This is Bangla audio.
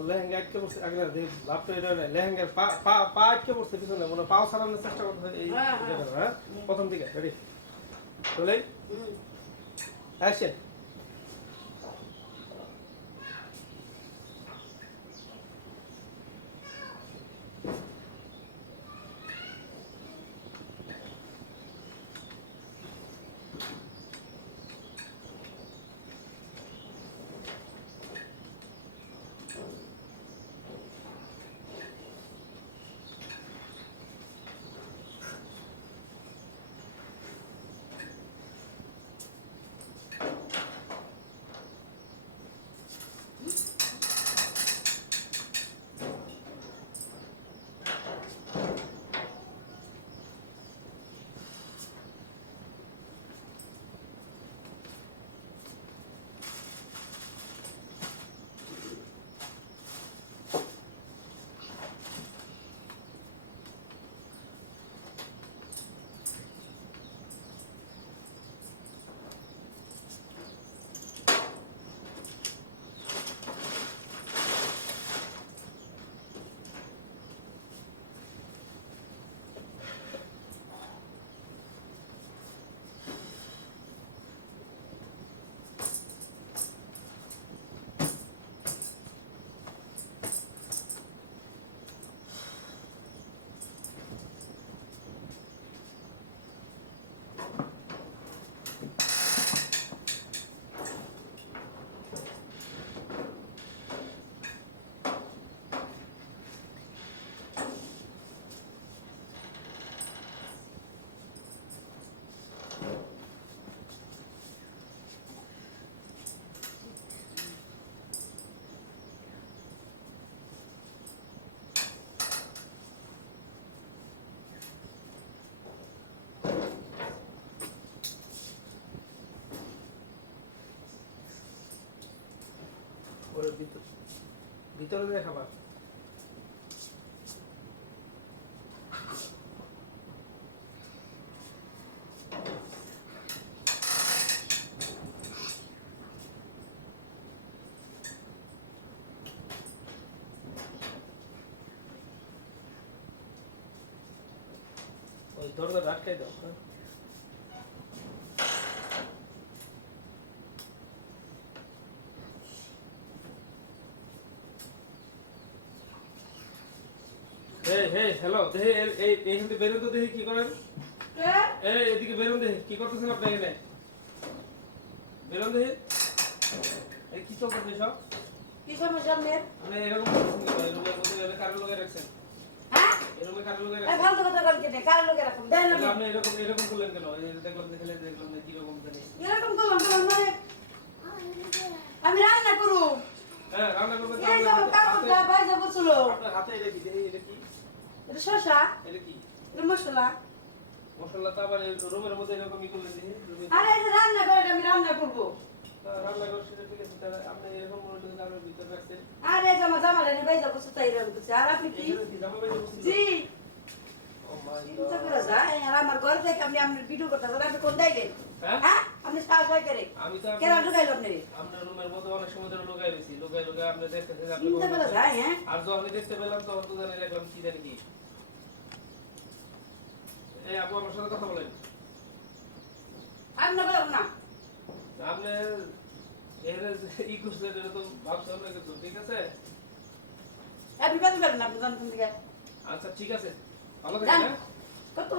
লেহেঙ্গা আটকে পড়ছে আগে না দেখ লাভটা এটা না লেহেঙ্গার পা পা পা আটকে পড়ছে পিছনে মনে পাও সারানোর চেষ্টা করতে হয় এই হ্যাঁ, হ্যাঁ। হ্যাঁ প্রথম দিকে রেডি চলে। ওর ভিতর ভিতরে দেখাবা ওই দরজা আটকাই দাও এই হে হ্যালো দেখি এই- এই এইখান থেকে বেরোন তো দেখি কি করেন? এই এদিকে বেরোন দেখি কি করতেছেন আপনি এখানে? বেরোন দেখি এই কি চলতেছে সব কি সমস্যা আপনার? মানে এরকম লোকে রাখছেন? লোকে রাখছেন? কথা এরকম? দেন আপনি। এরকম এরকম করলেন কেন? দেখলাম দেখলে দেখলাম যে কীরকম জানি। এরকম করলাম, করলাম মানে? আমি রান্না করুম। হ্যাঁ রান্না এই আপনার হাতে- বাইরে বসছিল আপনার হাতে এটা কি? দেখি এটা কি? এটা শসা। এটা কি? এটা মশলা। মশলা তো আবার রুমের মধ্যে এরকম ই করলেন দেখি রুমে আরে এই রান্না করে আমি রান্না করব। রান্না করে সেটা ঠিক আছে তাহলে আপনি এরকম মনে হচ্ছে রাখছেন। আরে জামা বসে তাই করছে? আর আপনি কি? জামা বাইরে বসেছিল? জি। Oh চিন্তা God. যায় আর আমার ঘর থেকে আপনি আপনার ভিডিও করতে আপনি কোন জায়গায় হ্যাঁ? হ্যাঁ? আপনি সাহস হয় করে। আমি তো কেন আপনার- ঢুকাইল আপনি আপনার রুমের মধ্যে অনেক সময় ধরে লুকাই রয়েছি লুকাই লুকাই আপনি দেখতেছেন যে আপনি চিন্তা করে কোন- যায় হ্যাঁ? আর যখন দেখতে পেলাম তখন তো জানি দেখলাম কি জানি কি। এই আপু আমার সাথে কথা বলেন। আমি না না। আপনি এর ই করছেন এটা তো ভাবছি অন্য কিছু ঠিক আছে? আপনি না আপনি জানতেন আচ্ছা ঠিক আছে। ভালো থাকেন হ্যাঁ? কত